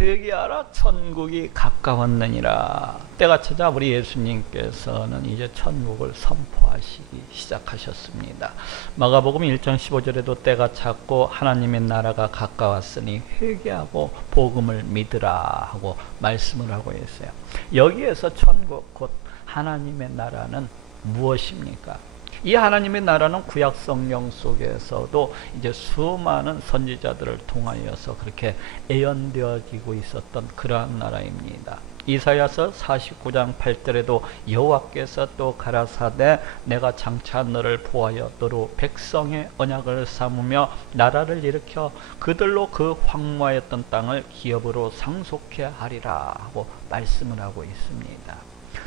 회개하라 천국이 가까웠느니라. 때가 찾아 우리 예수님께서는 이제 천국을 선포하시기 시작하셨습니다. 마가복음 1장 15절에도 때가 찼고 하나님의 나라가 가까웠으니 회개하고 복음을 믿으라 하고 말씀을 하고 있어요. 여기에서 천국 곧 하나님의 나라는 무엇입니까? 이 하나님의 나라는 구약 성경 속에서도 이제 수많은 선지자들을 통하여서 그렇게 예언되어지고 있었던 그러한 나라입니다. 이사야서 49장 8절에도 여호와께서 또 가라사대 내가 장차 너를 보하여 너로 백성의 언약을 삼으며 나라를 일으켜 그들로 그 황무하였던 땅을 기업으로 상속케 하리라 하고 말씀을 하고 있습니다.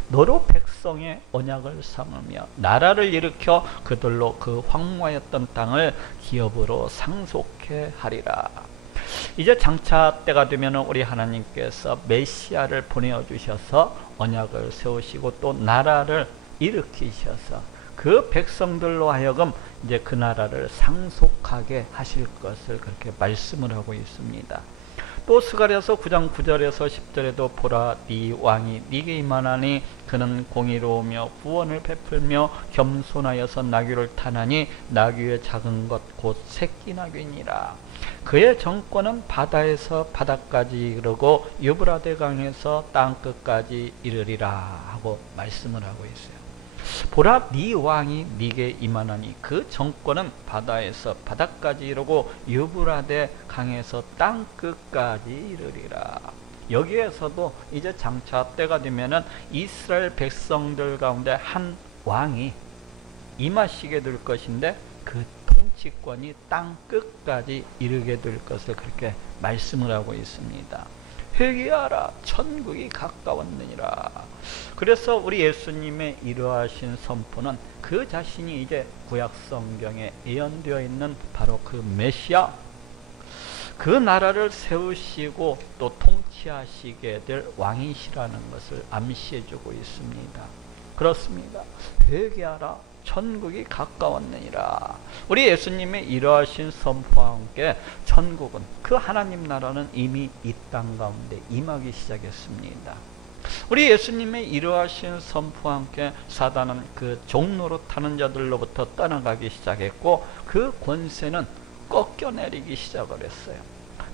너로 백성의 언약을 삼으며 나라를 일으켜 그들로 그 황무하였던 땅을 기업으로 상속케 하리라. 이제 장차 때가 되면 우리 하나님께서 메시아를 보내어 주셔서 언약을 세우시고 또 나라를 일으키셔서 그 백성들로 하여금 이제 그 나라를 상속하게 하실 것을 그렇게 말씀을 하고 있습니다. 또 스가랴서 9장 9절에서 10절에도 보라 네 왕이 네게 임하나니 그는 공의로우며 구원을 베풀며 겸손하여서 나귀를 타나니 나귀의 작은 것 곧 새끼 나귀니라. 그의 정권은 바다에서 바다까지 이르고 유브라데 강에서 땅끝까지 이르리라 하고 말씀을 하고 있어요. 보라 네 왕이 네게 임하나니 그 정권은 바다에서 바다까지 이르고 유브라데 강에서 땅끝까지 이르리라. 여기에서도 이제 장차 때가 되면은 이스라엘 백성들 가운데 한 왕이 임하시게 될 것인데 그 통치권이 땅끝까지 이르게 될 것을 그렇게 말씀을 하고 있습니다. 회개하라 천국이 가까웠느니라. 그래서 우리 예수님의 이러하신 선포는 그 자신이 이제 구약 성경에 예언되어 있는 바로 그 메시아, 그 나라를 세우시고 또 통치하시게 될 왕이시라는 것을 암시해 주고 있습니다. 그렇습니다. 회개하라 천국이 가까웠느니라. 우리 예수님의 이러하신 선포와 함께 천국은 그 하나님 나라는 이미 이 땅 가운데 임하기 시작했습니다. 우리 예수님의 이러하신 선포와 함께 사단은 그 종로로 타는 자들로부터 떠나가기 시작했고 그 권세는 꺾여내리기 시작을 했어요.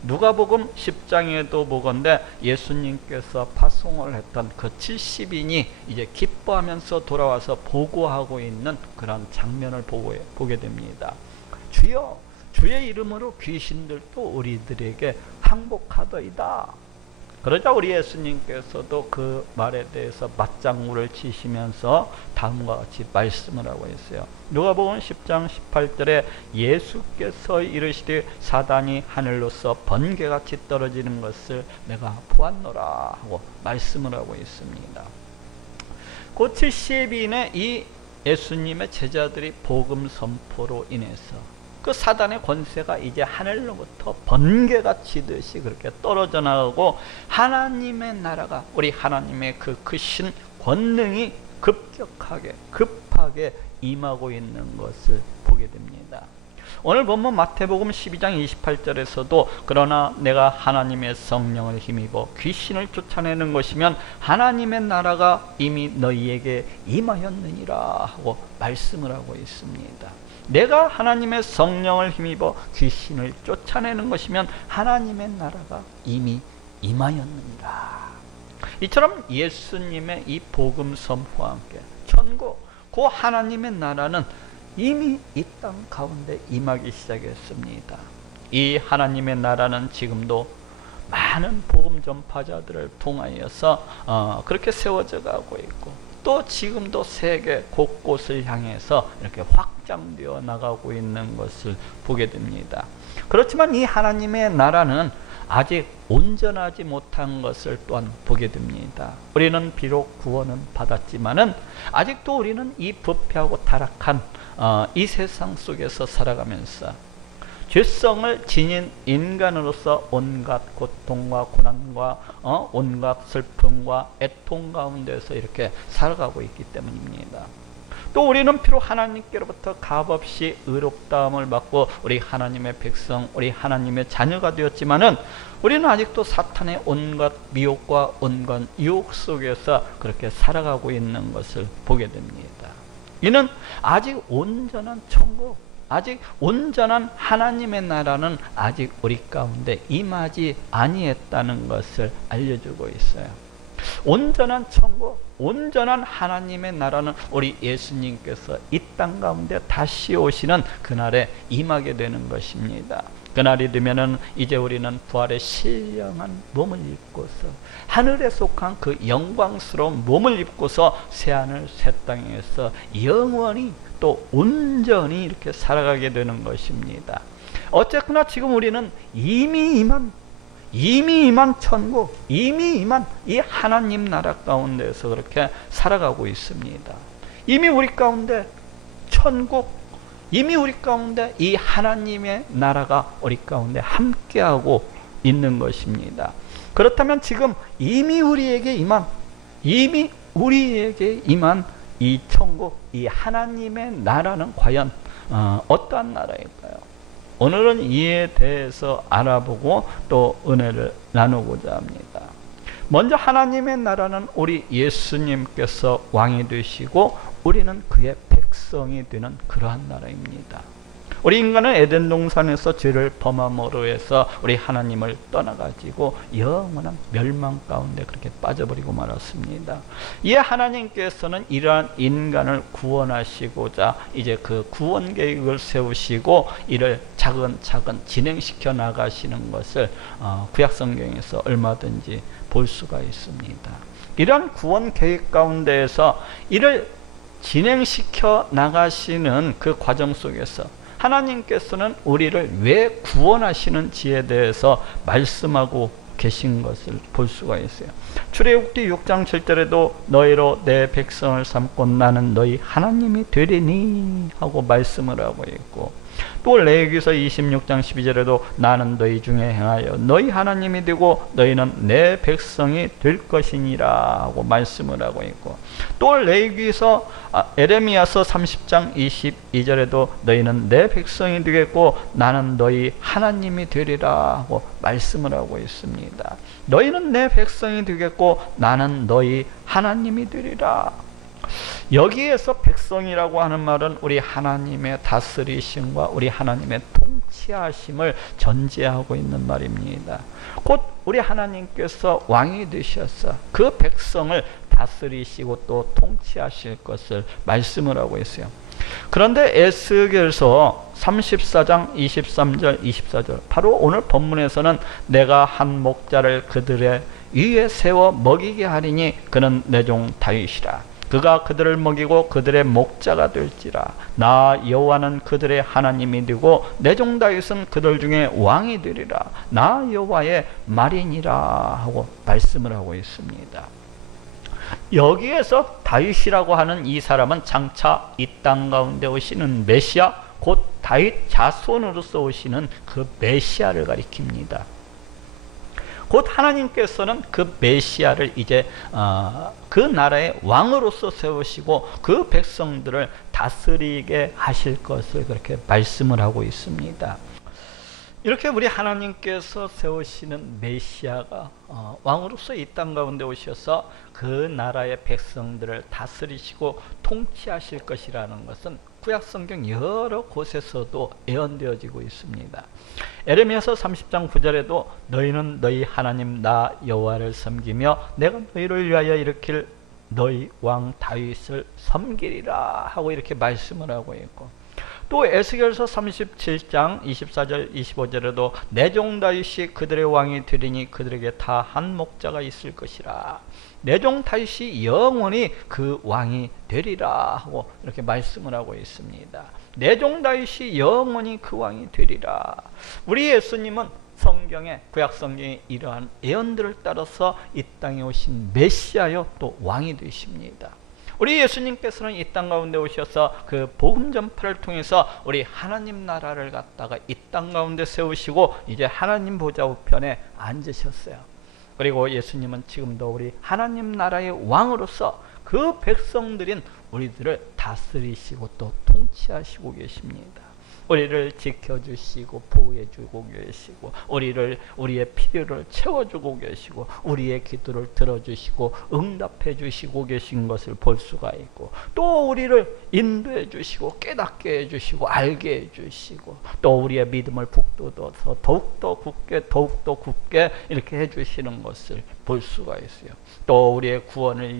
누가복음 10장에도 보건대 예수님께서 파송을 했던 그 70인이 이제 기뻐하면서 돌아와서 보고하고 있는 그런 장면을 보게 됩니다. 주여 주의 이름으로 귀신들도 우리들에게 항복하더이다. 그러자 우리 예수님께서도 그 말에 대해서 맞장구를 치시면서 다음과 같이 말씀을 하고 있어요. 누가복음 10장 18절에 예수께서 이르시되 사단이 하늘로서 번개같이 떨어지는 것을 내가 보았노라 하고 말씀을 하고 있습니다. 그 70인의 이 예수님의 제자들이 복음 선포로 인해서 그 사단의 권세가 이제 하늘로부터 번개가 치듯이 그렇게 떨어져 나가고 하나님의 나라가 우리 하나님의 그 크신 권능이 급하게 임하고 있는 것을 보게 됩니다. 오늘 본문 마태복음 12장 28절에서도 그러나 내가 하나님의 성령을 힘입어 귀신을 쫓아내는 것이면 하나님의 나라가 이미 너희에게 임하였느니라 하고 말씀을 하고 있습니다. 내가 하나님의 성령을 힘입어 귀신을 쫓아내는 것이면 하나님의 나라가 이미 임하였느니라. 이처럼 예수님의 이 복음 선포와 함께 천국, 그 하나님의 나라는 이미 이 땅 가운데 임하기 시작했습니다. 이 하나님의 나라는 지금도 많은 복음 전파자들을 통하여서 그렇게 세워져 가고 있고 또 지금도 세계 곳곳을 향해서 이렇게 확장되어 나가고 있는 것을 보게 됩니다. 그렇지만 이 하나님의 나라는 아직 온전하지 못한 것을 또한 보게 됩니다. 우리는 비록 구원은 받았지만은 아직도 우리는 이 부패하고 타락한 이 세상 속에서 살아가면서 죄성을 지닌 인간으로서 온갖 고통과 고난과 온갖 슬픔과 애통 가운데서 이렇게 살아가고 있기 때문입니다. 또 우리는 비록 하나님께로부터 값없이 의롭다함을 받고 우리 하나님의 백성, 우리 하나님의 자녀가 되었지만은 우리는 아직도 사탄의 온갖 미혹과 온갖 유혹 속에서 그렇게 살아가고 있는 것을 보게 됩니다. 이는 아직 온전한 천국, 아직 온전한 하나님의 나라는 아직 우리 가운데 임하지 아니했다는 것을 알려주고 있어요. 온전한 천국, 온전한 하나님의 나라는 우리 예수님께서 이 땅 가운데 다시 오시는 그날에 임하게 되는 것입니다. 그날이 되면은 이제 우리는 부활의 신령한 몸을 입고서 하늘에 속한 그 영광스러운 몸을 입고서 새하늘 새 땅에서 영원히 또 온전히 이렇게 살아가게 되는 것입니다. 어쨌거나 지금 우리는 이미 임한 천국, 이미 임한 이 하나님 나라 가운데서 그렇게 살아가고 있습니다. 이미 우리 가운데 천국, 이미 우리 가운데 이 하나님의 나라가 우리 가운데 함께하고 있는 것입니다. 그렇다면 지금 이미 우리에게 임한 이 천국, 이 하나님의 나라는 과연 어떠한 나라일까요? 오늘은 이에 대해서 알아보고 또 은혜를 나누고자 합니다. 먼저 하나님의 나라는 우리 예수님께서 왕이 되시고 우리는 그의 백성이 되는 그러한 나라입니다. 우리 인간은 에덴 동산에서 죄를 범함으로 해서 우리 하나님을 떠나가지고 영원한 멸망 가운데 그렇게 빠져버리고 말았습니다. 이에 하나님께서는 이러한 인간을 구원하시고자 이제 그 구원 계획을 세우시고 이를 차근차근 진행시켜 나가시는 것을 구약성경에서 얼마든지 볼 수가 있습니다. 이러한 구원 계획 가운데에서 이를 진행시켜 나가시는 그 과정 속에서 하나님께서는 우리를 왜 구원하시는지에 대해서 말씀하고 계신 것을 볼 수가 있어요. 출애굽기 6장 7절에도 너희로 내 백성을 삼고 나는 너희 하나님이 되리니 하고 말씀을 하고 있고, 또 레위기서 26장 12절에도 나는 너희 중에 행하여 너희 하나님이 되고 너희는 내 백성이 될 것이니라 하고 말씀을 하고 있고, 또 레위기서 에레미야서 30장 22절에도 너희는 내 백성이 되겠고 나는 너희 하나님이 되리라 하고 말씀을 하고 있습니다. 너희는 내 백성이 되겠고 나는 너희 하나님이 되리라. 여기에서 백성이라고 하는 말은 우리 하나님의 다스리심과 우리 하나님의 통치하심을 전제하고 있는 말입니다. 곧 우리 하나님께서 왕이 되셔서 그 백성을 다스리시고 또 통치하실 것을 말씀을 하고 있어요. 그런데 에스겔서 34장 23절 24절 바로 오늘 본문에서는 내가 한 목자를 그들의 위에 세워 먹이게 하리니 그는 내 종 다윗이라. 그가 그들을 먹이고 그들의 목자가 될지라. 나 여호와는 그들의 하나님이 되고 내 종 다윗은 그들 중에 왕이 되리라. 나 여호와의 말이니라 하고 말씀을 하고 있습니다. 여기에서 다윗이라고 하는 이 사람은 장차 이 땅 가운데 오시는 메시아, 곧 다윗 자손으로서 오시는 그 메시아를 가리킵니다. 곧 하나님께서는 그 메시아를 이제 그 나라의 왕으로서 세우시고 그 백성들을 다스리게 하실 것을 그렇게 말씀을 하고 있습니다. 이렇게 우리 하나님께서 세우시는 메시아가 왕으로서 이 땅 가운데 오셔서 그 나라의 백성들을 다스리시고 통치하실 것이라는 것은 구약성경 여러 곳에서도 예언되어지고 있습니다. 에레미야서 30장 9절에도 너희는 너희 하나님 나 여호와를 섬기며 내가 너희를 위하여 일으킬 너희 왕 다윗을 섬기리라 하고 이렇게 말씀을 하고 있고, 또 에스겔서 37장 24절 25절에도 내 종 다윗이 그들의 왕이 되리니 그들에게 다 한 목자가 있을 것이라. 내 종 다윗이 영원히 그 왕이 되리라 하고 이렇게 말씀을 하고 있습니다. 내 종 다윗이 영원히 그 왕이 되리라. 우리 예수님은 성경에 구약성경에 이러한 예언들을 따라서 이 땅에 오신 메시아요 또 왕이 되십니다. 우리 예수님께서는 이 땅 가운데 오셔서 그 복음 전파를 통해서 우리 하나님 나라를 갖다가 이 땅 가운데 세우시고 이제 하나님 보좌 우편에 앉으셨어요. 그리고 예수님은 지금도 우리 하나님 나라의 왕으로서 그 백성들인 우리들을 다스리시고 또 통치하시고 계십니다. 우리를 지켜주시고 보호해주고 계시고 우리의 필요를 채워주고 계시고 우리의 기도를 들어주시고 응답해주시고 계신 것을 볼 수가 있고, 또 우리를 인도해주시고 깨닫게 해주시고 알게 해주시고, 또 우리의 믿음을 북돋워서 더욱더 굳게 이렇게 해주시는 것을 볼 수가 있어요. 또 우리의 구원을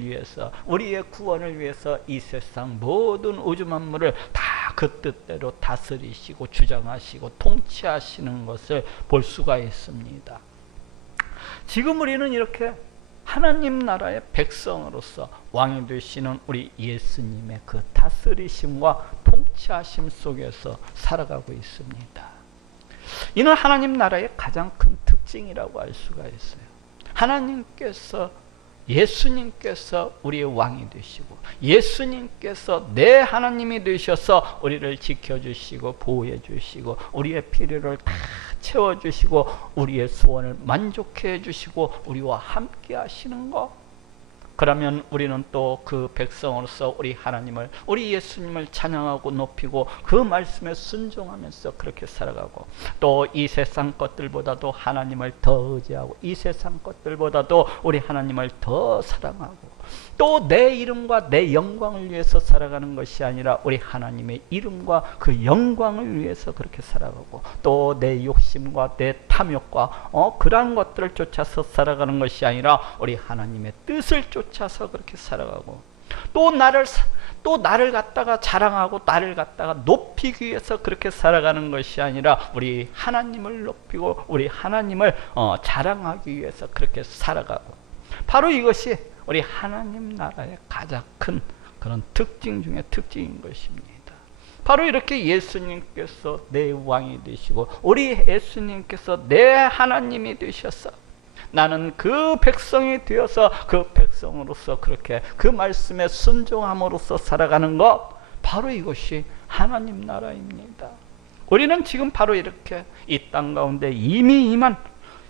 위해서 이 세상 모든 우주 만물을 다 그 뜻대로 다스리시고 주장하시고 통치하시는 것을 볼 수가 있습니다. 지금 우리는 이렇게 하나님 나라의 백성으로서 왕이 되시는 우리 예수님의 그 다스리심과 통치하심 속에서 살아가고 있습니다. 이는 하나님 나라의 가장 큰 특징이라고 할 수가 있어요. 예수님께서 우리의 왕이 되시고, 예수님께서 내 하나님이 되셔서 우리를 지켜주시고 보호해 주시고 우리의 필요를 다 채워주시고 우리의 소원을 만족해 해주시고 우리와 함께 하시는 것, 그러면 우리는 또 그 백성으로서 우리 하나님을, 우리 예수님을 찬양하고 높이고 그 말씀에 순종하면서 그렇게 살아가고, 또 이 세상 것들보다도 하나님을 더 의지하고 이 세상 것들보다도 우리 하나님을 더 사랑하고, 또 내 이름과 내 영광을 위해서 살아가는 것이 아니라 우리 하나님의 이름과 그 영광을 위해서 그렇게 살아가고, 또 내 욕심과 내 탐욕과 그러한 것들을 쫓아서 살아가는 것이 아니라 우리 하나님의 뜻을 쫓아서 그렇게 살아가고, 또 나를 갖다가 자랑하고 나를 갖다가 높이기 위해서 그렇게 살아가는 것이 아니라 우리 하나님을 높이고 우리 하나님을 자랑하기 위해서 그렇게 살아가고, 바로 이것이 우리 하나님 나라의 가장 큰 그런 특징 중에 특징인 것입니다. 바로 이렇게 예수님께서 내 왕이 되시고 우리 예수님께서 내 하나님이 되셔서 나는 그 백성이 되어서 그 백성으로서 그렇게 그 말씀에 순종함으로써 살아가는 것, 바로 이것이 하나님 나라입니다. 우리는 지금 바로 이렇게 이 땅 가운데 이미 임한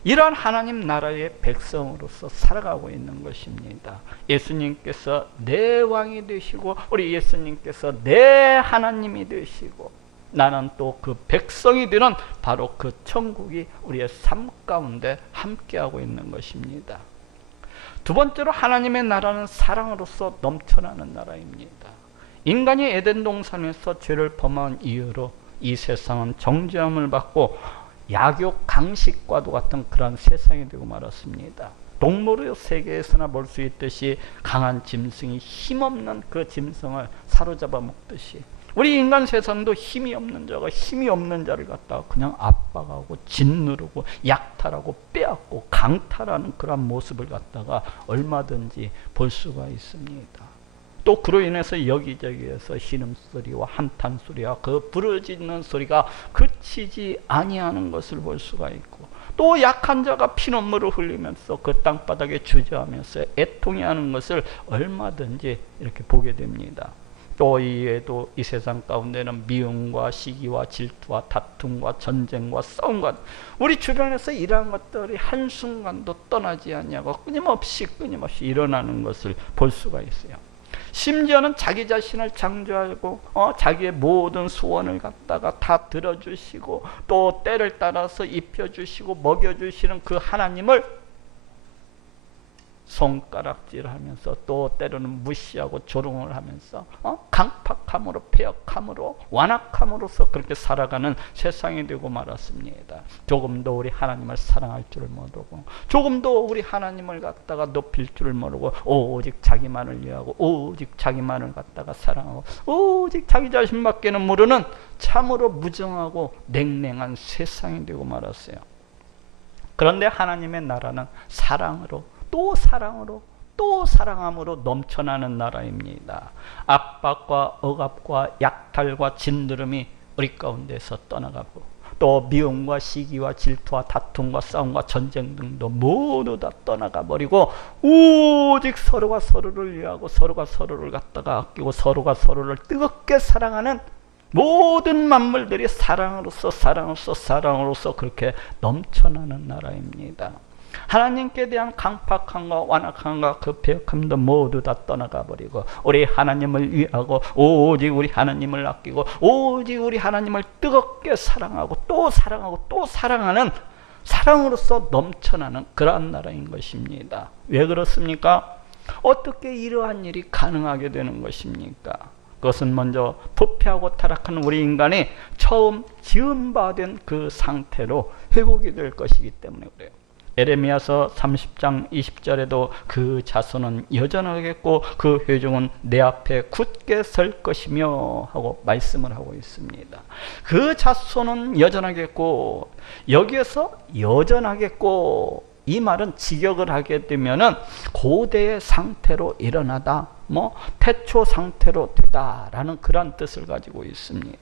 이러한 하나님 나라의 백성으로서 살아가고 있는 것입니다. 예수님께서 내 왕이 되시고 우리 예수님께서 내 하나님이 되시고 나는 또 그 백성이 되는 바로 그 천국이 우리의 삶 가운데 함께하고 있는 것입니다. 두 번째로 하나님의 나라는 사랑으로서 넘쳐나는 나라입니다. 인간이 에덴 동산에서 죄를 범한 이유로 이 세상은 정죄함을 받고 약욕 강식과도 같은 그런 세상이 되고 말았습니다. 동물의 세계에서나 볼 수 있듯이 강한 짐승이 힘없는 그 짐승을 사로잡아 먹듯이 우리 인간 세상도 힘이 없는 자를 갖다가 그냥 압박하고 짓누르고 약탈하고 빼앗고 강탈하는 그런 모습을 갖다가 얼마든지 볼 수가 있습니다. 또 그로 인해서 여기저기에서 신음소리와 한탄소리와 그 부르짖는 소리가 그치지 아니하는 것을 볼 수가 있고, 또 약한 자가 피눈물을 흘리면서 그 땅바닥에 주저하면서 애통해하는 것을 얼마든지 이렇게 보게 됩니다. 또 이에도 이 세상 가운데는 미움과 시기와 질투와 다툼과 전쟁과 싸움과 우리 주변에서 이러한 것들이 한순간도 떠나지 않냐고 끊임없이 일어나는 것을 볼 수가 있어요. 심지어는 자기 자신을 창조하고 자기의 모든 소원을 갖다가 다 들어주시고 또 때를 따라서 입혀주시고 먹여주시는 그 하나님을 손가락질하면서 또 때로는 무시하고 조롱을 하면서 강팍함으로 폐역함으로 완악함으로써 그렇게 살아가는 세상이 되고 말았습니다. 조금도 우리 하나님을 사랑할 줄을 모르고 조금도 우리 하나님을 갖다가 높일 줄을 모르고 오직 자기만을 위하고 오직 자기만을 갖다가 사랑하고 오직 자기 자신밖에는 모르는 참으로 무정하고 냉랭한 세상이 되고 말았어요. 그런데 하나님의 나라는 사랑으로 또 사랑으로 또 사랑함으로 넘쳐나는 나라입니다. 압박과 억압과 약탈과 진드름이 우리 가운데서 떠나가고 또 미움과 시기와 질투와 다툼과 싸움과 전쟁 등도 모두 다 떠나가 버리고 오직 서로가 서로를 위하고 서로가 서로를 갖다가 아끼고 서로가 서로를 뜨겁게 사랑하는 모든 만물들이 사랑으로서 그렇게 넘쳐나는 나라입니다. 하나님께 대한 강팍함과 완악함과 그 배역함도 모두 다 떠나가 버리고 우리 하나님을 위하고 오직 우리 하나님을 아끼고 오직 우리 하나님을 뜨겁게 사랑하고 또 사랑하고 또 사랑하는 사랑으로서 넘쳐나는 그러한 나라인 것입니다. 왜 그렇습니까? 어떻게 이러한 일이 가능하게 되는 것입니까? 그것은 먼저 부패하고 타락한 우리 인간이 처음 지음받은 그 상태로 회복이 될 것이기 때문에 그래요. 에레미야서 30장 20절에도 그 자손은 여전하겠고 그 회중은 내 앞에 굳게 설 것이며 하고 말씀을 하고 있습니다. 그 자손은 여전하겠고, 여기에서 여전하겠고, 이 말은 직역을 하게 되면은 고대의 상태로 일어나다, 태초 상태로 되다라는 그런 뜻을 가지고 있습니다.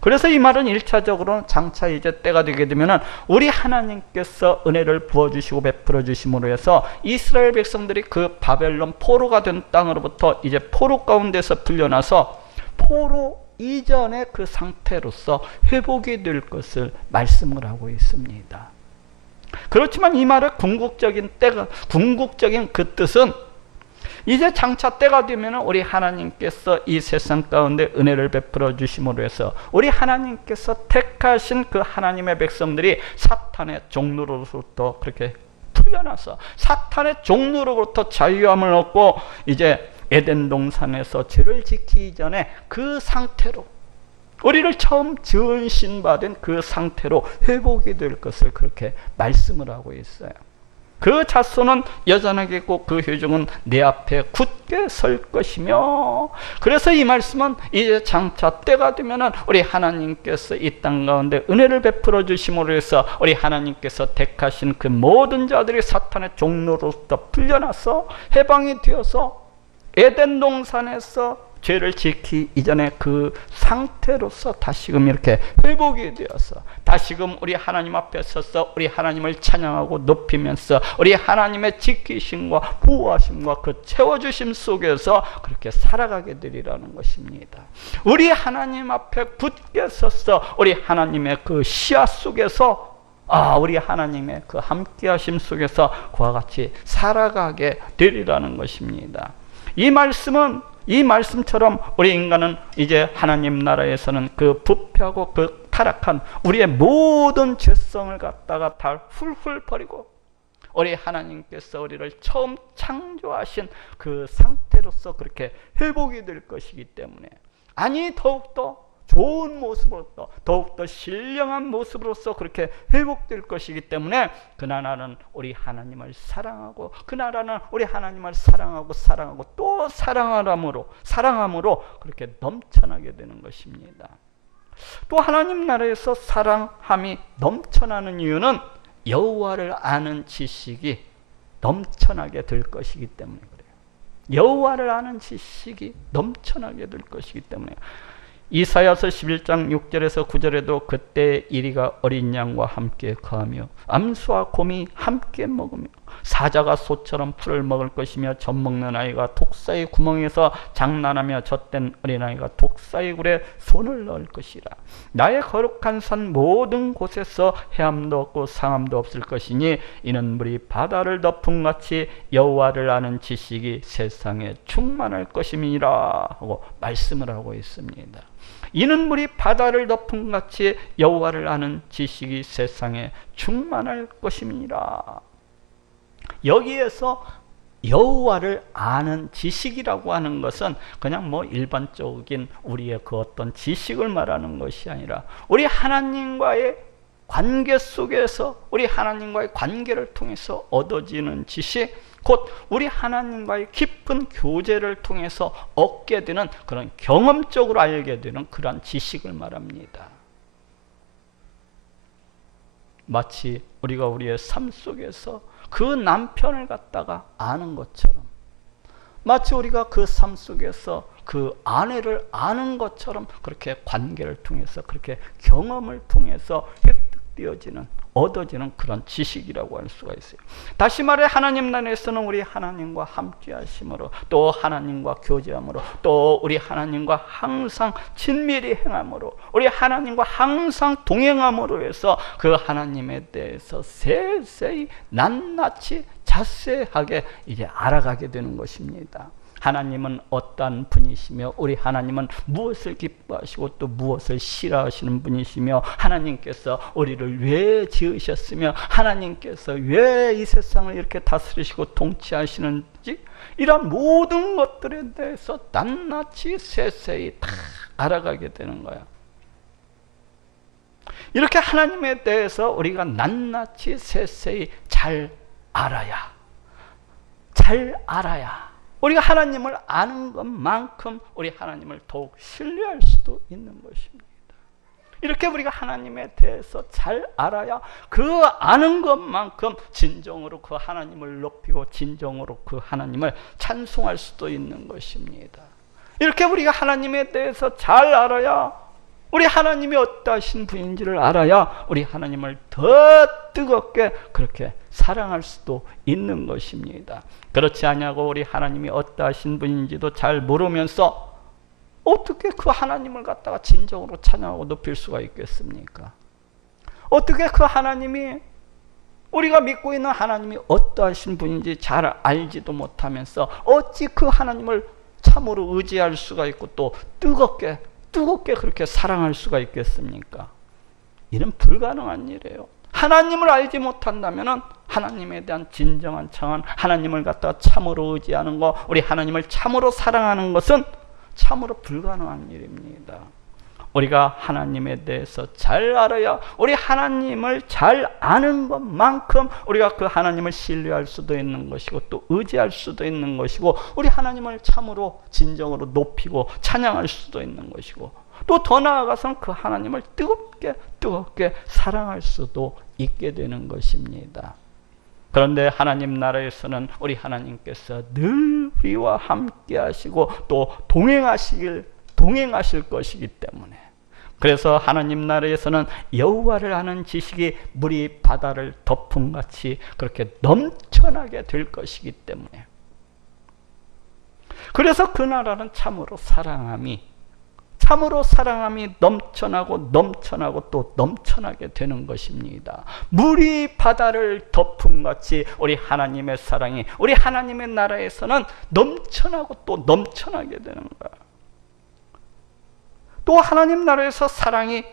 그래서 이 말은 1차적으로 장차 이제 때가 되게 되면은 우리 하나님께서 은혜를 부어주시고 베풀어 주심으로 해서 이스라엘 백성들이 그 바벨론 포로가 된 땅으로부터 이제 포로 가운데서 풀려나서 포로 이전의 그 상태로서 회복이 될 것을 말씀을 하고 있습니다. 그렇지만 이 말의 궁극적인 그 뜻은 이제 장차 때가 되면 우리 하나님께서 이 세상 가운데 은혜를 베풀어 주심으로 해서 우리 하나님께서 택하신 그 하나님의 백성들이 사탄의 종로로부터 그렇게 풀려나서 사탄의 종로로부터 자유함을 얻고 이제 에덴 동산에서 죄를 지키기 전에 그 상태로 우리를 처음 지으신받은 그 상태로 회복이 될 것을 그렇게 말씀을 하고 있어요. 그 자손은 여전하겠고 그 회중은 내 앞에 굳게 설 것이며, 그래서 이 말씀은 이제 장차 때가 되면은 우리 하나님께서 이 땅 가운데 은혜를 베풀어 주심으로 해서 우리 하나님께서 택하신 그 모든 자들이 사탄의 종로로부터 풀려나서 해방이 되어서 에덴 동산에서 죄를 지키기 이전에 그 상태로서 다시금 이렇게 회복이 되어서 다시금 우리 하나님 앞에 서서 우리 하나님을 찬양하고 높이면서 우리 하나님의 지키심과 보호하심과 그 채워주심 속에서 그렇게 살아가게 되리라는 것입니다. 우리 하나님 앞에 굳게 서서 우리 하나님의 그 시야 속에서 우리 하나님의 그 함께하심 속에서 그와 같이 살아가게 되리라는 것입니다. 이 말씀처럼 우리 인간은 이제 하나님 나라에서는 그 부패하고 그 타락한 우리의 모든 죄성을 갖다가 다 훌훌 버리고 우리 하나님께서 우리를 처음 창조하신 그 상태로서 그렇게 회복이 될 것이기 때문에, 아니 더욱더 좋은 모습으로서 더욱더 신령한 모습으로서 그렇게 회복될 것이기 때문에 그 나라는 우리 하나님을 사랑하고 그 나라는 우리 하나님을 사랑하고 또 사랑함으로 그렇게 넘쳐나게 되는 것입니다. 또 하나님 나라에서 사랑함이 넘쳐나는 이유는 여호와를 아는 지식이 넘쳐나게 될 것이기 때문에 그래요. 여호와를 아는 지식이 넘쳐나게 될 것이기 때문에 이사야서 11장 6절에서 9절에도 그때 이리가 어린 양과 함께 거하며 암수와 곰이 함께 먹으며 사자가 소처럼 풀을 먹을 것이며 젖먹는 아이가 독사의 구멍에서 장난하며 젖된 어린아이가 독사의 굴에 손을 넣을 것이라. 나의 거룩한 산 모든 곳에서 해함도 없고 상함도 없을 것이니 이는 물이 바다를 덮음같이 여호와를 아는 지식이 세상에 충만할 것임이라 하고 말씀을 하고 있습니다. 이는 물이 바다를 덮음같이 여호와를 아는 지식이 세상에 충만할 것임이라. 여기에서 여호와를 아는 지식이라고 하는 것은 그냥 일반적인 우리의 그 어떤 지식을 말하는 것이 아니라 우리 하나님과의 관계 속에서 우리 하나님과의 관계를 통해서 얻어지는 지식, 곧 우리 하나님과의 깊은 교제를 통해서 얻게 되는 그런 경험적으로 알게 되는 그런 지식을 말합니다. 마치 우리가 우리의 삶 속에서 그 남편을 갖다가 아는 것처럼, 마치 우리가 그 삶 속에서 그 아내를 아는 것처럼 그렇게 관계를 통해서 그렇게 경험을 통해서 회복되어지는, 얻어지는 그런 지식이라고 할 수가 있어요. 다시 말해 하나님 나라에서는 우리 하나님과 함께 하심으로, 또 하나님과 교제함으로, 또 우리 하나님과 항상 친밀히 행함으로, 우리 하나님과 항상 동행함으로 해서 그 하나님에 대해서 세세히 낱낱이 자세하게 이제 알아가게 되는 것입니다. 하나님은 어떠한 분이시며, 우리 하나님은 무엇을 기뻐하시고 또 무엇을 싫어하시는 분이시며, 하나님께서 우리를 왜 지으셨으며, 하나님께서 왜 이 세상을 이렇게 다스리시고 통치하시는지, 이런 모든 것들에 대해서 낱낱이 세세히 다 알아가게 되는 거야. 이렇게 하나님에 대해서 우리가 낱낱이 세세히 잘 알아야 우리가 하나님을 아는 것만큼 우리 하나님을 더욱 신뢰할 수도 있는 것입니다. 이렇게 우리가 하나님에 대해서 잘 알아야 그 아는 것만큼 진정으로 그 하나님을 높이고 진정으로 그 하나님을 찬송할 수도 있는 것입니다. 이렇게 우리가 하나님에 대해서 잘 알아야, 우리 하나님이 어떠하신 분인지를 알아야 우리 하나님을 더 뜨겁게 그렇게 사랑할 수도 있는 것입니다. 그렇지 않냐고 우리 하나님이 어떠하신 분인지도 잘 모르면서 어떻게 그 하나님을 갖다가 진정으로 찬양하고 높일 수가 있겠습니까? 어떻게 그 하나님이, 우리가 믿고 있는 하나님이 어떠하신 분인지 잘 알지도 못하면서 어찌 그 하나님을 참으로 의지할 수가 있고 또 뜨겁게 그렇게 사랑할 수가 있겠습니까? 이는 불가능한 일이에요. 하나님을 알지 못한다면 하나님에 대한 진정한 청한, 하나님을 갖다가 참으로 의지하는 것, 우리 하나님을 참으로 사랑하는 것은 참으로 불가능한 일입니다. 우리가 하나님에 대해서 잘 알아야, 우리 하나님을 잘 아는 것만큼 우리가 그 하나님을 신뢰할 수도 있는 것이고 또 의지할 수도 있는 것이고, 우리 하나님을 참으로 진정으로 높이고 찬양할 수도 있는 것이고, 또 더 나아가서는 그 하나님을 뜨겁게 사랑할 수도 있게 되는 것입니다. 그런데 하나님 나라에서는 우리 하나님께서 늘 우리와 함께 하시고 또 동행하실 것이기 때문에, 그래서 하나님 나라에서는 여호와를 아는 지식이 물이 바다를 덮음같이 그렇게 넘쳐나게 될 것이기 때문에, 그래서 그 나라는 참으로 사랑함이 넘쳐나고 또 넘쳐나게 되는 것입니다. 물이 바다를 덮음같이 우리 하나님의 사랑이 우리 하나님의 나라에서는 넘쳐나고 또 넘쳐나게 되는 거야. 또 하나님 나라에서 사랑이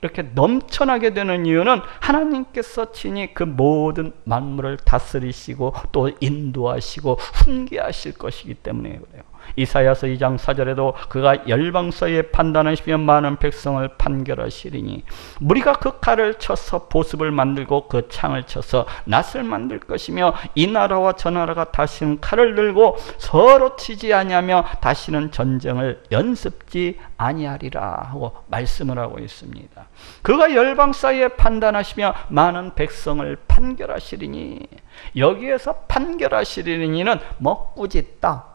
이렇게 넘쳐나게 되는 이유는 하나님께서 친히 그 모든 만물을 다스리시고 또 인도하시고 훈계하실 것이기 때문에 그래요. 이사야서 2장 4절에도 그가 열방 사이에 판단하시며 많은 백성을 판결하시리니, 무리가 그 칼을 쳐서 보습을 만들고 그 창을 쳐서 낫을 만들 것이며, 이 나라와 저 나라가 다시는 칼을 들고 서로 치지 아니하며 다시는 전쟁을 연습지 아니하리라 하고 말씀을 하고 있습니다. 그가 열방 사이에 판단하시며 많은 백성을 판결하시리니, 여기에서 판결하시리니는 꾸짖다,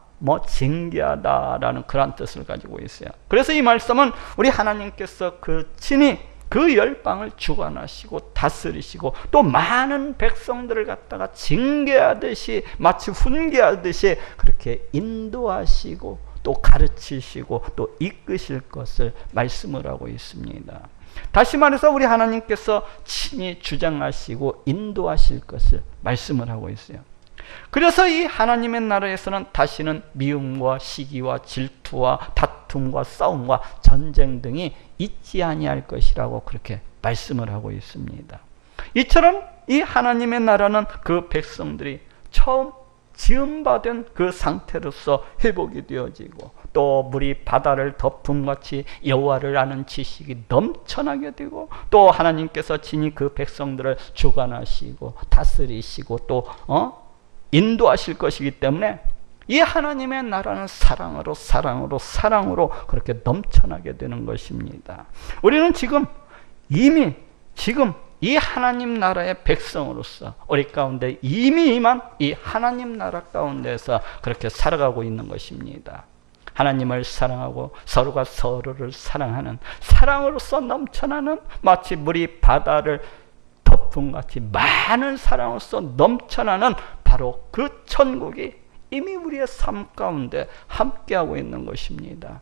징계하다라는 그런 뜻을 가지고 있어요. 그래서 이 말씀은 우리 하나님께서 친히 그 열방을 주관하시고 다스리시고 또 많은 백성들을 갖다가 징계하듯이, 마치 훈계하듯이 그렇게 인도하시고 또 가르치시고 또 이끄실 것을 말씀을 하고 있습니다. 다시 말해서 우리 하나님께서 친히 주장하시고 인도하실 것을 말씀을 하고 있어요. 그래서 이 하나님의 나라에서는 다시는 미움과 시기와 질투와 다툼과 싸움과 전쟁 등이 있지 아니할 것이라고 그렇게 말씀을 하고 있습니다. 이처럼 이 하나님의 나라는 그 백성들이 처음 지음받은 그 상태로서 회복이 되어지고, 또 물이 바다를 덮음같이 여호와를 아는 지식이 넘쳐나게 되고, 또 하나님께서 친히 그 백성들을 주관하시고 다스리시고 또 인도하실 것이기 때문에 이 하나님의 나라는 사랑으로 그렇게 넘쳐나게 되는 것입니다. 우리는 이미 이 하나님 나라의 백성으로서 우리 가운데 이미 임한 이 하나님 나라 가운데서 그렇게 살아가고 있는 것입니다. 하나님을 사랑하고 서로가 서로를 사랑하는 사랑으로서 넘쳐나는 마치 물이 바다를 덮음같이 많은 사랑으로서 넘쳐나는 바로 그 천국이 이미 우리의 삶 가운데 함께하고 있는 것입니다.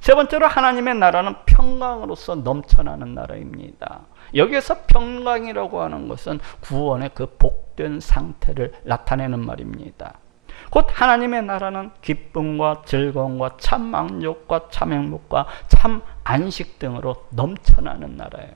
세 번째로 하나님의 나라는 평강으로서 넘쳐나는 나라입니다. 여기에서 평강이라고 하는 것은 구원의 그 복된 상태를 나타내는 말입니다. 곧 하나님의 나라는 기쁨과 즐거움과 참 만족과 참 행복과 참 안식 등으로 넘쳐나는 나라예요.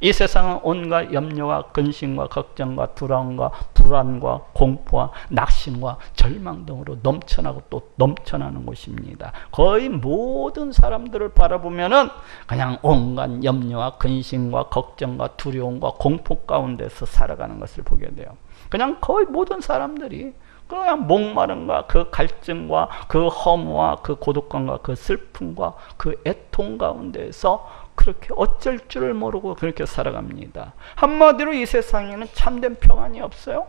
이 세상은 온갖 염려와 근심과 걱정과 두려움과 불안과 공포와 낙심과 절망 등으로 넘쳐나고 또 넘쳐나는 곳입니다. 거의 모든 사람들을 바라보면은 그냥 온갖 염려와 근심과 걱정과 두려움과 공포 가운데서 살아가는 것을 보게 돼요. 그냥 거의 모든 사람들이 그냥 목마름과 그 갈증과 그 허무와 그 고독감과 그 슬픔과 그 애통 가운데서 그렇게 어쩔 줄을 모르고 그렇게 살아갑니다. 한마디로 이 세상에는 참된 평안이 없어요.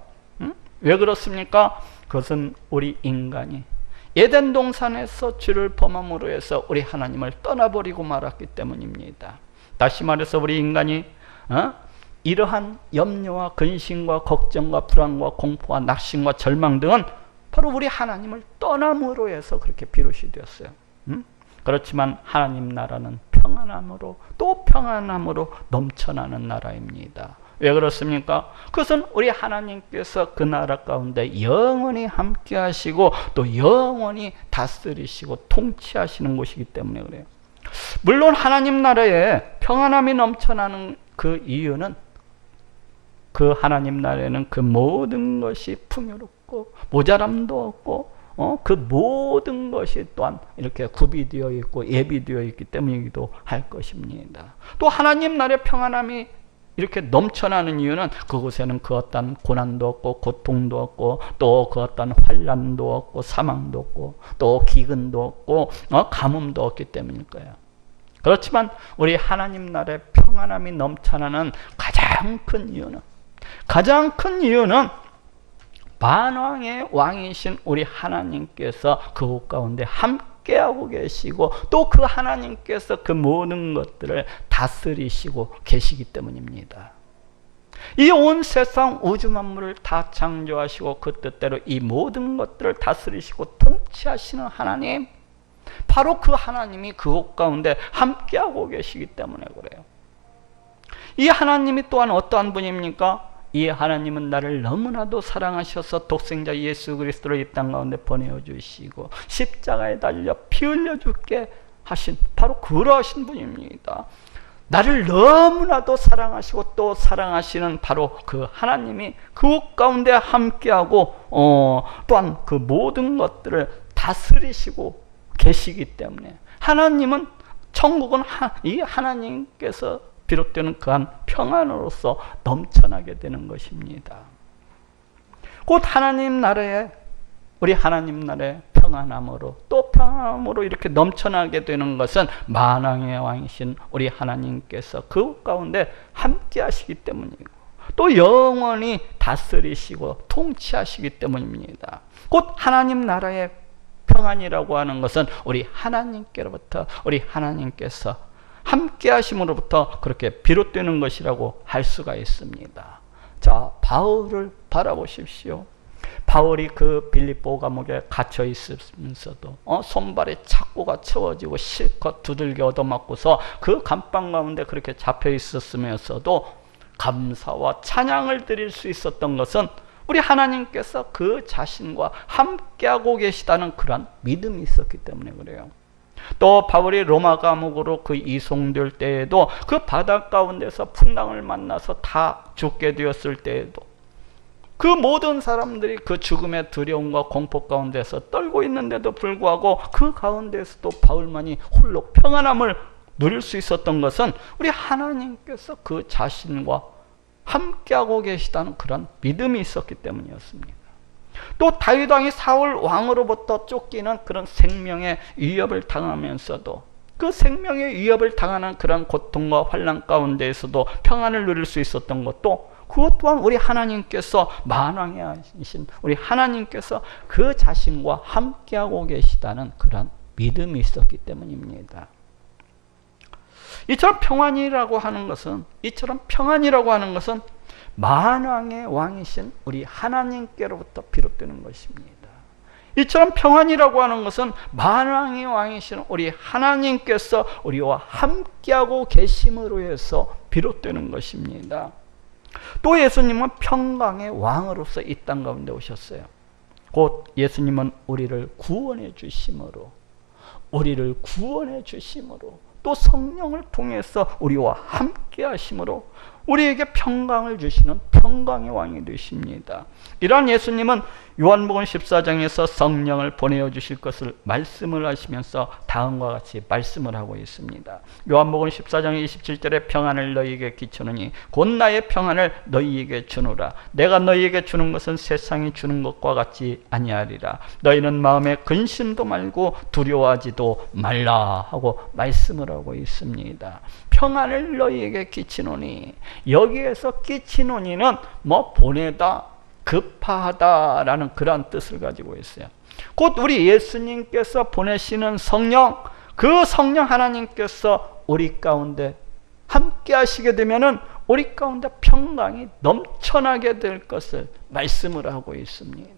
왜 그렇습니까? 그것은 우리 인간이 에덴 동산에서 죄를 범함으로 해서 우리 하나님을 떠나버리고 말았기 때문입니다. 다시 말해서 우리 인간이 이러한 염려와 근심과 걱정과 불안과 공포와 낙심과 절망 등은 바로 우리 하나님을 떠남으로 해서 그렇게 비롯이 되었어요. 그렇지만 하나님 나라는 평안함으로 또 평안함으로 넘쳐나는 나라입니다. 왜 그렇습니까? 그것은 우리 하나님께서 그 나라 가운데 영원히 함께 하시고 또 영원히 다스리시고 통치하시는 곳이기 때문에 그래요. 물론 하나님 나라에 평안함이 넘쳐나는 그 이유는 그 하나님 나라에는 그 모든 것이 풍요롭고 모자람도 없고 그 모든 것이 또한 이렇게 구비되어 있고 예비되어 있기 때문이기도 할 것입니다. 또 하나님 나라의 평안함이 이렇게 넘쳐나는 이유는 그곳에는 그 어떤 고난도 없고 고통도 없고 또 그 어떤 환난도 없고 사망도 없고 또 기근도 없고 가뭄도 없기 때문일 거예요. 그렇지만 우리 하나님 나라의 평안함이 넘쳐나는 가장 큰 이유는 만왕의 왕이신 우리 하나님께서 그곳 가운데 함께하고 계시고 또 그 하나님께서 그 모든 것들을 다스리시고 계시기 때문입니다. 이 온 세상 우주 만물을 다 창조하시고 그 뜻대로 이 모든 것들을 다스리시고 통치하시는 하나님, 바로 그 하나님이 그곳 가운데 함께하고 계시기 때문에 그래요. 이 하나님이 또한 어떠한 분입니까? 이 하나님은 나를 너무나도 사랑하셔서 독생자 예수 그리스도를 이 땅 가운데 보내주시고 십자가에 달려 피 흘려 죽게 하신 바로 그러하신 분입니다. 나를 너무나도 사랑하시고 또 사랑하시는 바로 그 하나님이 그곳 가운데 함께하고 또한 그 모든 것들을 다스리시고 계시기 때문에 하나님은 천국은 이 하나님께서 비롯되는 그한 평안으로서 넘쳐나게 되는 것입니다. 곧 하나님 나라에 우리 하나님 나라의 평안함으로 또 평안함으로 이렇게 넘쳐나게 되는 것은 만왕의 왕이신 우리 하나님께서 그 가운데 함께 하시기 때문이고 또 영원히 다스리시고 통치하시기 때문입니다. 곧 하나님 나라의 평안이라고 하는 것은 우리 하나님께로부터 우리 하나님께서 함께 하심으로부터 그렇게 비롯되는 것이라고 할 수가 있습니다. 자, 바울을 바라보십시오. 바울이 그 빌립보 감옥에 갇혀 있으면서도 손발에 착고가 채워지고 실컷 두들겨 얻어맞고서 그 감방 가운데 그렇게 잡혀 있었으면서도 감사와 찬양을 드릴 수 있었던 것은 우리 하나님께서 그 자신과 함께하고 계시다는 그런 믿음이 있었기 때문에 그래요. 또 바울이 로마 감옥으로 그 이송될 때에도 그 바다 가운데서 풍랑을 만나서 다 죽게 되었을 때에도 그 모든 사람들이 그 죽음의 두려움과 공포 가운데서 떨고 있는데도 불구하고 그 가운데서도 바울만이 홀로 평안함을 누릴 수 있었던 것은 우리 하나님께서 그 자신과 함께하고 계시다는 그런 믿음이 있었기 때문이었습니다. 또 다윗 왕이 사울 왕으로부터 쫓기는 그런 생명의 위협을 당하면서도 그 생명의 위협을 당하는 그런 고통과 환난 가운데에서도 평안을 누릴 수 있었던 것도 그것 또한 우리 하나님께서 만왕의 하신 우리 하나님께서 그 자신과 함께하고 계시다는 그런 믿음이 있었기 때문입니다. 이처럼 평안이라고 하는 것은 만왕의 왕이신 우리 하나님께로부터 비롯되는 것입니다. 이처럼 평안이라고 하는 것은 만왕의 왕이신 우리 하나님께서 우리와 함께하고 계심으로 해서 비롯되는 것입니다. 또 예수님은 평강의 왕으로서 이 땅 가운데 오셨어요. 곧 예수님은 우리를 구원해 주심으로 또 성령을 통해서 우리와 함께 하심으로 우리에게 평강을 주시는 평강의 왕이 되십니다. 이러한 예수님은 요한복음 14장에서 성령을 보내어 주실 것을 말씀을 하시면서 다음과 같이 말씀을 하고 있습니다. 요한복음 14장 27절에 평안을 너희에게 끼치노니 곧 나의 평안을 너희에게 주노라. 내가 너희에게 주는 것은 세상이 주는 것과 같지 아니하리라. 너희는 마음에 근심도 말고 두려워하지도 말라 하고 말씀을 하고 있습니다. 평안을 너희에게 끼치노니, 여기에서 끼치노니는 보내다, 급파하다라는 그러한 뜻을 가지고 있어요. 곧 우리 예수님께서 보내시는 성령, 그 성령 하나님께서 우리 가운데 함께 하시게 되면은 우리 가운데 평강이 넘쳐나게 될 것을 말씀을 하고 있습니다.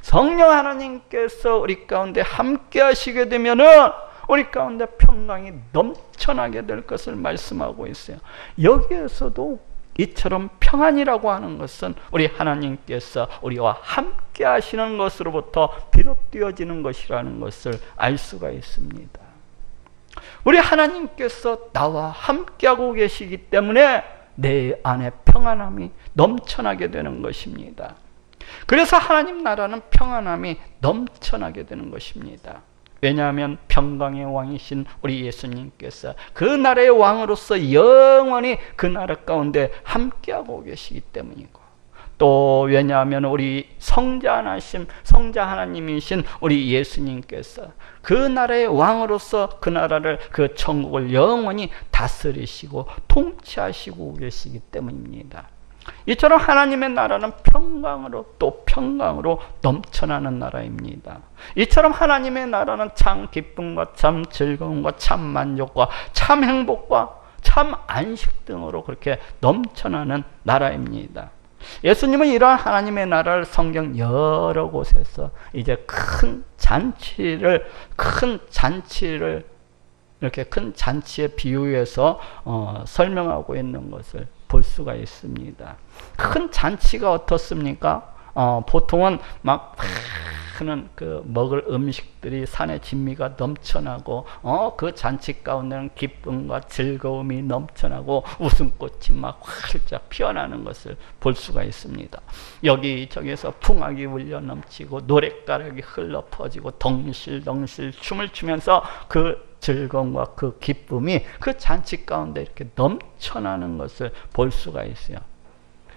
성령 하나님께서 우리 가운데 함께 하시게 되면은 우리 가운데 평강이 넘쳐나게 될 것을 말씀하고 있어요. 여기에서도 이처럼 평안이라고 하는 것은 우리 하나님께서 우리와 함께 하시는 것으로부터 비롯되어지는 것이라는 것을 알 수가 있습니다. 우리 하나님께서 나와 함께하고 계시기 때문에 내 안에 평안함이 넘쳐나게 되는 것입니다. 그래서 하나님 나라는 평안함이 넘쳐나게 되는 것입니다. 왜냐하면 평강의 왕이신 우리 예수님께서 그 나라의 왕으로서 영원히 그 나라 가운데 함께하고 계시기 때문이고, 또 왜냐하면 우리 성자 하나님이신 우리 예수님께서 그 나라의 왕으로서 그 나라를, 그 천국을 영원히 다스리시고 통치하시고 계시기 때문입니다. 이처럼 하나님의 나라는 평강으로 또 평강으로 넘쳐나는 나라입니다. 이처럼 하나님의 나라는 참 기쁨과 참 즐거움과 참 만족과 참 행복과 참 안식 등으로 그렇게 넘쳐나는 나라입니다. 예수님은 이러한 하나님의 나라를 성경 여러 곳에서 이제 큰 잔치를 이렇게 큰 잔치에 비유해서 설명하고 있는 것을 볼 수가 있습니다. 큰 잔치가 어떻습니까? 보통은 막 그 먹을 음식들이 산의 진미가 넘쳐나고 그 잔치 가운데는 기쁨과 즐거움이 넘쳐나고 웃음꽃이 막 활짝 피어나는 것을 볼 수가 있습니다. 여기저기서 풍악이 울려 넘치고 노랫가락이 흘러 퍼지고 덩실덩실 춤을 추면서 그 즐거움과 그 기쁨이 그 잔치 가운데 이렇게 넘쳐나는 것을 볼 수가 있어요.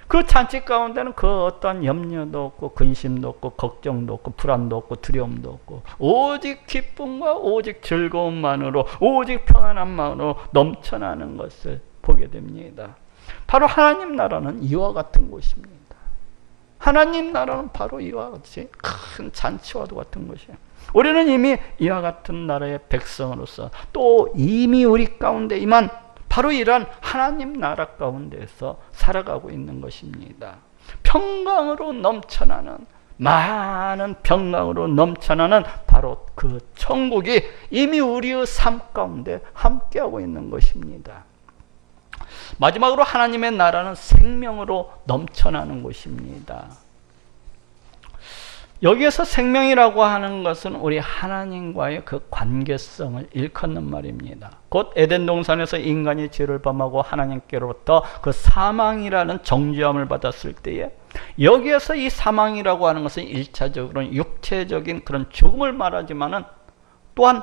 그 잔치 가운데는 그 어떤 염려도 없고 근심도 없고 걱정도 없고 불안도 없고 두려움도 없고 오직 기쁨과 오직 즐거움만으로 오직 평안함만으로 넘쳐나는 것을 보게 됩니다. 바로 하나님 나라는 이와 같은 곳입니다. 하나님 나라는 바로 이와 같이 큰 잔치와도 같은 것이에요. 우리는 이미 이와 같은 나라의 백성으로서 또 이미 우리 가운데 임한 바로 이러한 하나님 나라 가운데서 살아가고 있는 것입니다. 평강으로 넘쳐나는, 많은 평강으로 넘쳐나는 바로 그 천국이 이미 우리의 삶 가운데 함께하고 있는 것입니다. 마지막으로 하나님의 나라는 생명으로 넘쳐나는 곳입니다. 여기에서 생명이라고 하는 것은 우리 하나님과의 그 관계성을 일컫는 말입니다. 곧 에덴 동산에서 인간이 죄를 범하고 하나님께로부터 그 사망이라는 정죄함을 받았을 때에 여기에서 이 사망이라고 하는 것은 1차적으로는 육체적인 그런 죽음을 말하지만은 또한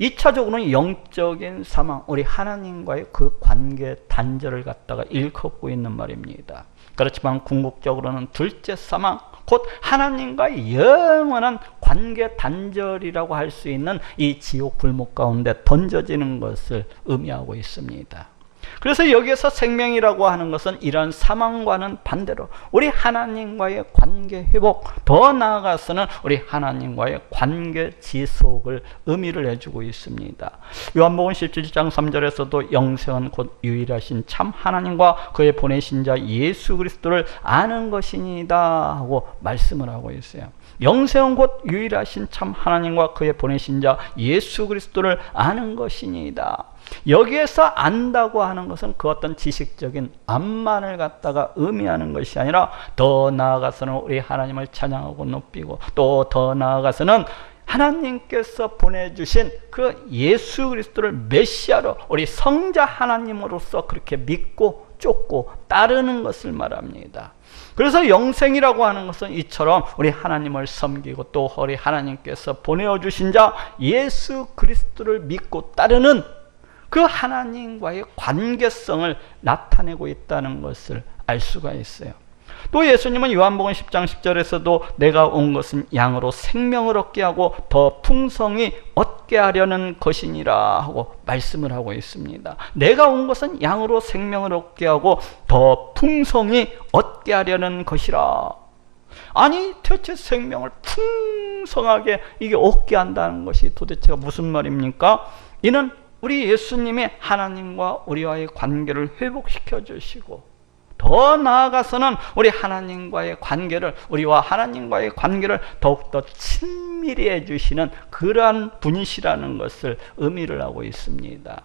2차적으로는 영적인 사망, 우리 하나님과의 그 관계 단절을 갖다가 일컫고 있는 말입니다. 그렇지만 궁극적으로는 둘째 사망, 곧 하나님과의 영원한 관계 단절이라고 할 수 있는 이 지옥 불목 가운데 던져지는 것을 의미하고 있습니다. 그래서 여기에서 생명이라고 하는 것은 이런 사망과는 반대로 우리 하나님과의 관계 회복, 더 나아가서는 우리 하나님과의 관계 지속을 의미를 해주고 있습니다. 요한복음 17장 3절에서도 영생은 곧 유일하신 참 하나님과 그의 보내신 자 예수 그리스도를 아는 것이니이다 하고 말씀을 하고 있어요. 영생은 곧 유일하신 참 하나님과 그의 보내신 자 예수 그리스도를 아는 것이니이다. 여기에서 안다고 하는 것은 그 어떤 지식적인 암만을 갖다가 의미하는 것이 아니라 더 나아가서는 우리 하나님을 찬양하고 높이고 또 더 나아가서는 하나님께서 보내주신 그 예수 그리스도를 메시아로 우리 성자 하나님으로서 그렇게 믿고 쫓고 따르는 것을 말합니다. 그래서 영생이라고 하는 것은 이처럼 우리 하나님을 섬기고 또 우리 하나님께서 보내주신 자 예수 그리스도를 믿고 따르는 그 하나님과의 관계성을 나타내고 있다는 것을 알 수가 있어요. 또 예수님은 요한복음 10장 10절에서도 내가 온 것은 양으로 생명을 얻게 하고 더 풍성히 얻게 하려는 것이니라 하고 말씀을 하고 있습니다. 내가 온 것은 양으로 생명을 얻게 하고 더 풍성히 얻게 하려는 것이라. 아니 대체 생명을 풍성하게 이게 얻게 한다는 것이 도대체가 무슨 말입니까? 이는 우리 예수님이 하나님과 우리와의 관계를 회복시켜 주시고 더 나아가서는 우리 하나님과의 관계를, 우리와 하나님과의 관계를 더욱더 친밀히 해주시는 그러한 분이시라는 것을 의미를 하고 있습니다.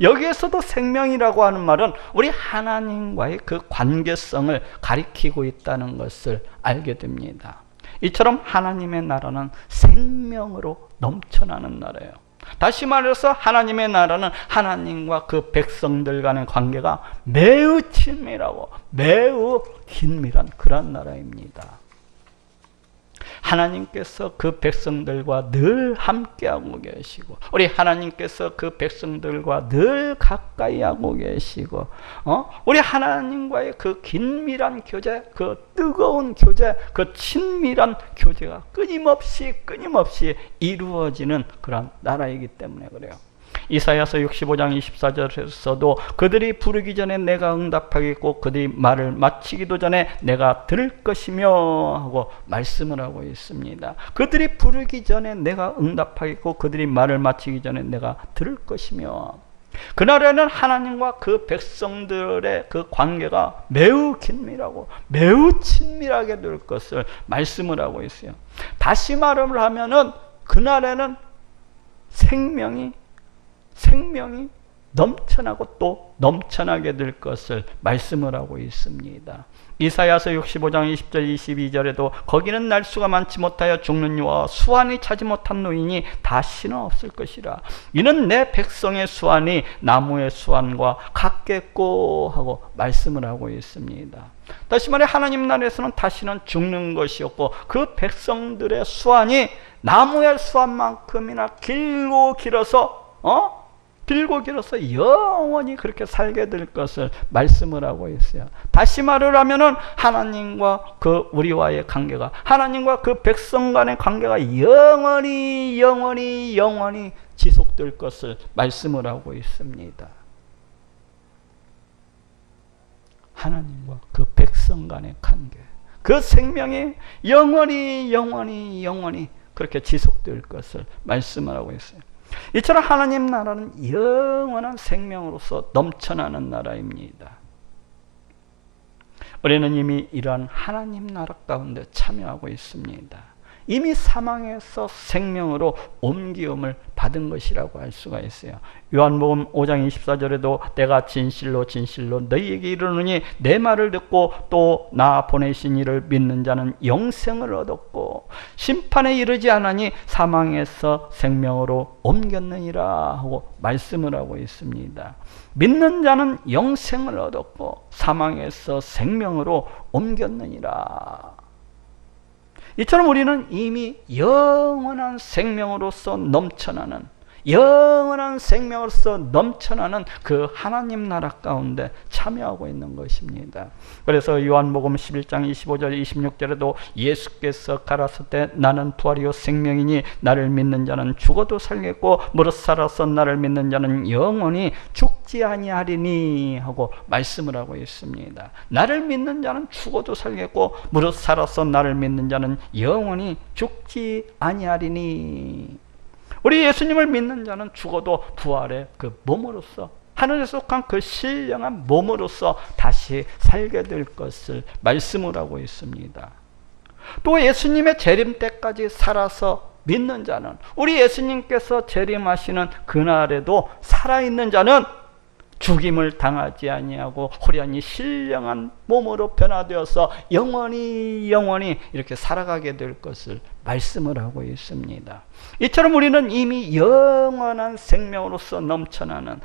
여기에서도 생명이라고 하는 말은 우리 하나님과의 그 관계성을 가리키고 있다는 것을 알게 됩니다. 이처럼 하나님의 나라는 생명으로 넘쳐나는 나라예요. 다시 말해서 하나님의 나라는 하나님과 그 백성들 간의 관계가 매우 친밀하고 매우 긴밀한 그런 나라입니다. 하나님께서 그 백성들과 늘 함께하고 계시고 우리 하나님께서 그 백성들과 늘 가까이 하고 계시고 우리 하나님과의 그 긴밀한 교제, 그 뜨거운 교제, 그 친밀한 교제가 끊임없이 이루어지는 그런 나라이기 때문에 그래요. 이사야서 65장 24절에서도 그들이 부르기 전에 내가 응답하겠고 그들이 말을 마치기도 전에 내가 들을 것이며 하고 말씀을 하고 있습니다. 그들이 부르기 전에 내가 응답하겠고 그들이 말을 마치기 전에 내가 들을 것이며, 그날에는 하나님과 그 백성들의 그 관계가 매우 긴밀하고 매우 친밀하게 될 것을 말씀을 하고 있어요. 다시 말을 하면은 그날에는 생명이 넘쳐나고 또 넘쳐나게 될 것을 말씀을 하고 있습니다. 이사야서 65장 20절 22절에도 거기는 날수가 많지 못하여 죽는 유아와 수완이 차지 못한 노인이 다시는 없을 것이라. 이는 내 백성의 수완이 나무의 수완과 같겠고 하고 말씀을 하고 있습니다. 다시 말해 하나님 나라에서는 다시는 죽는 것이 없고 그 백성들의 수완이 나무의 수완만큼이나 길고 길어서 영원히 그렇게 살게 될 것을 말씀을 하고 있어요. 다시 말을 하면은 하나님과 그 우리와의 관계가, 하나님과 그 백성 간의 관계가 영원히 지속될 것을 말씀을 하고 있습니다. 하나님과 그 백성 간의 관계, 그 생명이 영원히 그렇게 지속될 것을 말씀을 하고 있어요. 이처럼 하나님 나라는 영원한 생명으로서 넘쳐나는 나라입니다. 우리는 이미 이러한 하나님 나라 가운데 참여하고 있습니다. 이미 사망에서 생명으로 옮기움을 받은 것이라고 할 수가 있어요. 요한복음 5장 24절에도 내가 진실로 너희에게 이르노니 내 말을 듣고 또 나 보내신 이를 믿는 자는 영생을 얻었고 심판에 이르지 않으니 사망에서 생명으로 옮겼느니라 하고 말씀을 하고 있습니다. 믿는 자는 영생을 얻었고 사망에서 생명으로 옮겼느니라. 이처럼 우리는 이미 영원한 생명으로서 넘쳐나는 영원한 생명으로서 넘쳐나는 그 하나님 나라 가운데 참여하고 있는 것입니다. 그래서 요한복음 11장 25절 26절에도 예수께서 가라사대 나는 부활이요 생명이니 나를 믿는 자는 죽어도 살겠고 무릇 살아서 나를 믿는 자는 영원히 죽지 아니하리니 하고 말씀을 하고 있습니다. 나를 믿는 자는 죽어도 살겠고 무릇 살아서 나를 믿는 자는 영원히 죽지 아니하리니. 우리 예수님을 믿는 자는 죽어도 부활의 그 몸으로서 하늘에 속한 그 신령한 몸으로서 다시 살게 될 것을 말씀을 하고 있습니다. 또 예수님의 재림 때까지 살아서 믿는 자는 우리 예수님께서 재림하시는 그날에도 살아있는 자는 죽임을 당하지 아니하고 호련히 신령한 몸으로 변화되어서 영원히 이렇게 살아가게 될 것을 말씀을 하고 있습니다. 이처럼 우리는 이미 영원한 생명으로서 넘쳐나는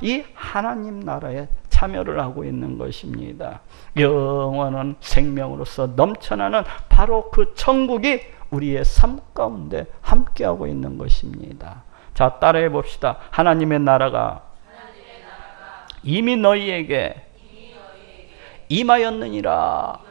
이 하나님 나라에 참여를 하고 있는 것입니다. 영원한 생명으로서 넘쳐나는 바로 그 천국이 우리의 삶 가운데 함께하고 있는 것입니다. 자, 따라해 봅시다. 하나님의 나라가 이미 너희에게 임하였느니라.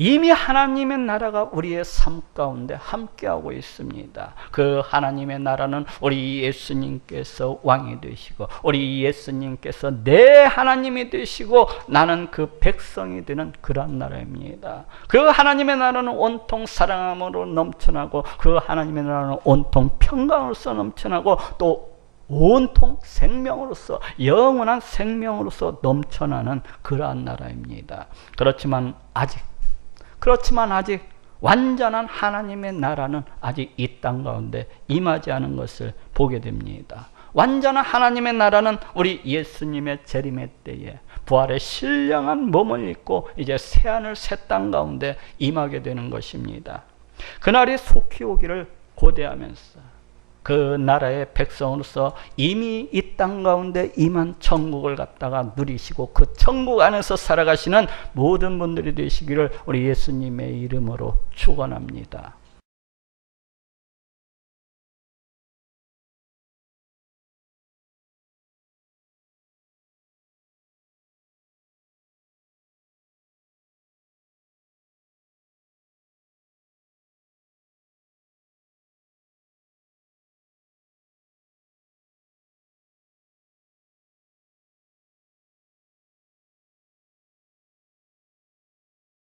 이미 하나님의 나라가 우리의 삶 가운데 함께하고 있습니다. 그 하나님의 나라는 우리 예수님께서 왕이 되시고 우리 예수님께서 내 하나님이 되시고 나는 그 백성이 되는 그런 나라입니다. 그 하나님의 나라는 온통 사랑함으로 넘쳐나고 그 하나님의 나라는 온통 평강으로서 넘쳐나고 또 온통 생명으로서 영원한 생명으로서 넘쳐나는 그러한 나라입니다. 그렇지만 아직 완전한 하나님의 나라는 아직 이 땅 가운데 임하지 않은 것을 보게 됩니다. 완전한 하나님의 나라는 우리 예수님의 재림의 때에 부활의 신령한 몸을 입고 이제 새하늘 새 땅 가운데 임하게 되는 것입니다. 그날이 속히 오기를 고대하면서 그 나라의 백성으로서 이미 이 땅 가운데 임한 천국을 갖다가 누리시고 그 천국 안에서 살아가시는 모든 분들이 되시기를 우리 예수님의 이름으로 축원합니다.